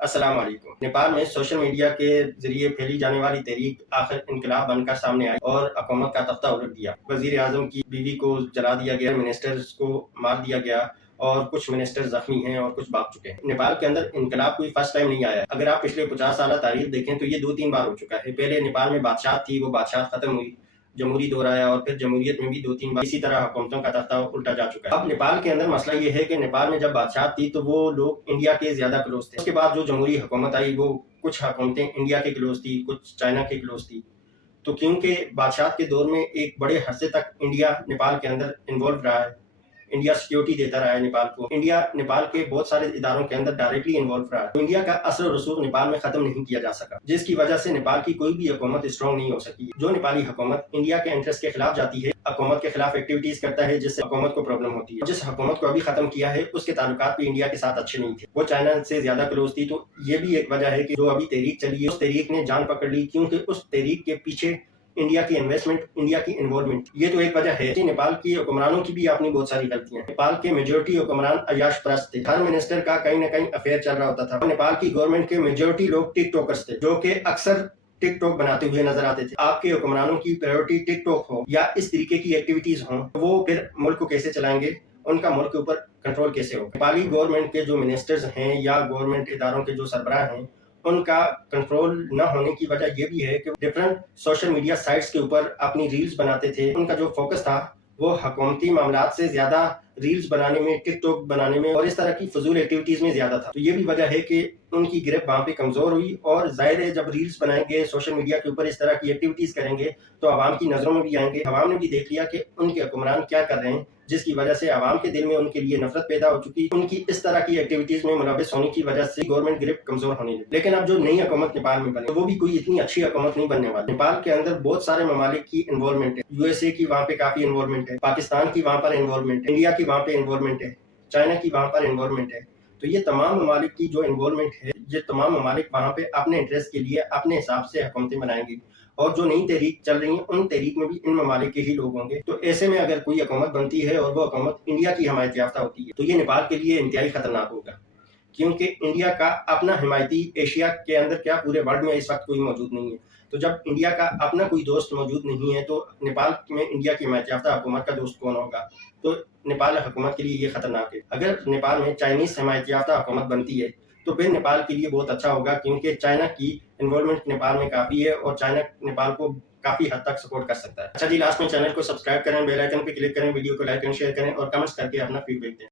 السلام علیکم۔ نیپال میں سوشل میڈیا کے ذریعے پھیلی جانے والی تحریک آخر انقلاب بن کر سامنے آئی اور حکومت کا تختہ الٹ دیا۔ وزیر اعظم کی بیوی کو جلا دیا گیا، منسٹرز کو مار دیا گیا اور کچھ منسٹر زخمی ہیں اور کچھ بھاگ چکے ہیں۔ نیپال کے اندر انقلاب کوئی فرسٹ ٹائم نہیں آیا ہے۔ اگر آپ پچھلے 50 سالہ تاریخ دیکھیں تو یہ 2-3 بار ہو چکا ہے۔ پہلے نیپال میں بادشاہت تھی، وہ بادشاہت ختم ہوئی، جمہوری دور آیا اور پھر جمہوریت میں بھی 2-3 بار اسی طرح حکومتوں کا تختہ الٹا جا چکا ہے۔ اب نیپال کے اندر مسئلہ یہ ہے کہ نیپال میں جب بادشاہت تھی تو وہ لوگ انڈیا کے زیادہ کلوز تھے۔ اس کے بعد جو جمہوری حکومت آئی وہ کچھ حکومتیں انڈیا کے کلوز تھی، کچھ چائنا کے کلوز تھی۔ تو کیونکہ بادشاہت کے دور میں ایک بڑے عرصے تک انڈیا نیپال کے اندر انوالو رہا ہے، انڈیا سیکیورٹی دیتا رہا ہے نیپال کو، انڈیا نیپال کے بہت سارے اداروں کے اندر ڈائریکٹلی انوالو رہا ہے، تو انڈیا کا اثر و رسوخ نیپال میں ختم نہیں کیا جا سکا، جس کی وجہ سے نیپال کی کوئی بھی حکومت اسٹرانگ نہیں ہو سکی۔ جو نیپالی حکومت انڈیا کے انٹرسٹ کے خلاف جاتی ہے، حکومت کے خلاف ایکٹیویٹیز کرتا ہے جس سے حکومت کو پرابلم ہوتی ہے، جس حکومت کو ابھی ختم کیا ہے اس کے تعلقات بھی انڈیا کے ساتھ اچھے نہیں تھے، وہ چائنا سے زیادہ کلوز تھی۔ تو یہ بھی ایک وجہ ہے کہ جو ابھی تحریک چلی ہے اس تحریک نے جان پکڑ لی، کیونکہ اس تحریک کے پیچھے انڈیا کی انویسٹمنٹ، انڈیا کی انوالومنٹ، یہ تو ایک وجہ ہے۔ نیپال کی حکمرانوں کی بھی اپنی بہت ساری غلطیاں ہیں۔ نیپال کے میجورٹی حکمران عیاش پرست تھے، ہر منسٹر کا کہیں نہ کہیں افیئر چل رہا ہوتا تھا۔ نیپال کی گورنمنٹ کے میجورٹی لوگ ٹک ٹاکرز تھے، جو کہ اکثر ٹک ٹاک بناتے ہوئے نظر آتے تھے۔ آپ کے حکمرانوں کی پرائیورٹی ٹک ٹاک ہو یا اس طریقے کی ایکٹیویٹیز ہوں، وہ پھر ملک کو کیسے چلائیں گے، ان کا ملک کے اوپر کنٹرول کیسے ہوگا۔ نیپالی گورنمنٹ کے جو منسٹرز ہیں یا گورنمنٹ اداروں کے جو سربراہ ہیں، ان کا کنٹرول نہ ہونے کی وجہ یہ بھی ہے کہ ڈفرنٹ سوشل میڈیا سائٹس کے اوپر اپنی ریلز بناتے تھے۔ ان کا جو فوکس تھا وہ حکومتی معاملات سے زیادہ ریلز بنانے میں، ٹک ٹاک بنانے میں اور اس طرح کی فضول ایکٹیویٹیز میں زیادہ تھا۔ تو یہ بھی وجہ ہے کہ ان کی گرپ وہاں پہ کمزور ہوئی، اور ظاہر ہے جب ریلز بنائیں گے، سوشل میڈیا کے اوپر اس طرح کی ایکٹیویٹیز کریں گے تو عوام کی نظروں میں بھی آئیں گے۔ عوام نے بھی دیکھ لیا کہ ان کے حکمران کیا کر رہے ہیں، جس کی وجہ سے عوام کے دل میں ان کے لیے نفرت پیدا ہو چکی۔ ان کی اس طرح کی ایکٹیویٹیز میں ملوث ہونے کی وجہ سے گورنمنٹ گرپ کمزور ہونے لگی۔ لیکن اب جو نئی حکومت نیپال میں بنے وہ بھی کوئی اتنی اچھی حکومت نہیں بننے والی۔ نیپال کے اندر بہت سارے ممالک کی انوالومنٹ ہے، یو ایس اے کی وہاں پہ کافی انوالومنٹ ہے، پاکستان کی وہاں پر انوالومنٹ ہے، انڈیا کی وہاں پہ انوالومنٹ ہے، چائنا کی وہاں پر انوالومنٹ ہے۔ تو یہ تمام ممالک کی جو انوالومنٹ ہے، یہ تمام ممالک وہاں پہ اپنے انٹرسٹ کے لیے اپنے حساب سے حکومتیں بنائیں گے، اور جو نئی تحریک چل رہی ہیں ان تحریک میں بھی ان ممالک کے ہی لوگ ہوں گے۔ تو ایسے میں اگر کوئی حکومت بنتی ہے اور وہ حکومت انڈیا کی حمایت یافتہ ہوتی ہے تو یہ نیپال کے لیے انتہائی خطرناک ہوگا، کیونکہ انڈیا کا اپنا حمایتی ایشیا کے اندر کیا پورے ورلڈ میں اس وقت کوئی موجود نہیں ہے۔ تو جب انڈیا کا اپنا کوئی دوست موجود نہیں ہے تو نیپال میں انڈیا کی حمایت یافتہ حکومت کا دوست کون ہوگا؟ تو نیپال حکومت کے لیے یہ خطرناک ہے۔ اگر نیپال میں چائنیز حمایت یافتہ حکومت بنتی ہے تو پھر نیپال کے لیے بہت اچھا ہوگا، کیونکہ چائنا کی انوالومنٹ نیپال میں کافی ہے اور چائنا نیپال کو کافی حد تک سپورٹ کر سکتا ہے۔ اچھا جی، لاسٹ میں چینل کو سبسکرائب کریں، بیل آئیکن پہ کلک کریں، ویڈیو کو لائک اینڈ شیئر کریں اور کمنٹس کر کے اپنا فیڈ بیک دیں۔